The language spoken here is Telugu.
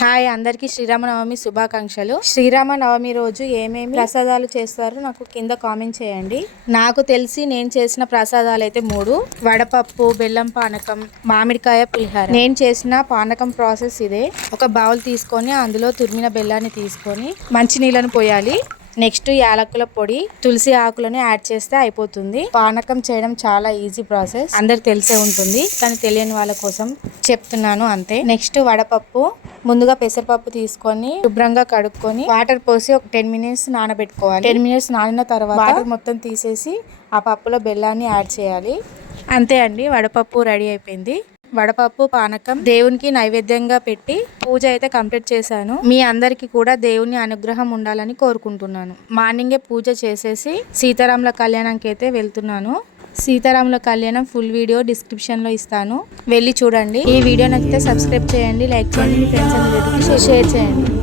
హాయ్ అందరికీ శ్రీరామనవమి శుభాకాంక్షలు. శ్రీరామనవమి రోజు ఏమేమి ప్రసాదాలు చేస్తారో నాకు కింద కామెంట్ చేయండి. నాకు తెలిసి నేను చేసిన ప్రసాదాలు అయితే 3: వడపప్పు, బెల్లం పానకం, మామిడికాయ పులిహార. నేను చేసిన పానకం ప్రాసెస్ ఇదే. ఒక బౌల్ తీసుకొని అందులో తురిమిన బెల్లాన్ని తీసుకొని మంచినీళ్ళను పోయాలి. నెక్స్ట్ యాలకుల పొడి, తులసి ఆకులను యాడ్ చేస్తే అయిపోతుంది. పానకం చేయడం చాలా ఈజీ ప్రాసెస్, అందరికి తెలిసే ఉంటుంది, కానీ తెలియని వాళ్ళ కోసం చెప్తున్నాను అంతే. నెక్స్ట్ వడపప్పు, ముందుగా పెసరపప్పు తీసుకొని శుభ్రంగా కడుక్కొని వాటర్ పోసి ఒక 10 minutes నానబెట్టుకోవాలి. 10 minutes నానిన తర్వాత వాటర్ మొత్తం తీసేసి ఆ పప్పులో బెల్లాన్ని యాడ్ చేయాలి. అంతే అండి, వడపప్పు రెడీ అయిపోయింది. వడపప్పు పానకం దేవునికి నైవేద్యంగా పెట్టి పూజ అయితే కంప్లీట్ చేశాను. మీ అందరికి కూడా దేవుని అనుగ్రహం ఉండాలని కోరుకుంటున్నాను. మార్నింగే పూజ చేసేసి సీతారాముల కళ్యాణంకి అయితే వెళ్తున్నాను. సీతారాముల కళ్యాణం ఫుల్ వీడియో డిస్క్రిప్షన్ లో ఇస్తాను, వెళ్ళి చూడండి. ఈ వీడియో నచ్చితే సబ్స్క్రైబ్ చేయండి, లైక్ చేయండి, మీ ఫ్రెండ్స్ అండ్ రిలేటివ్స్ షేర్ చేయండి.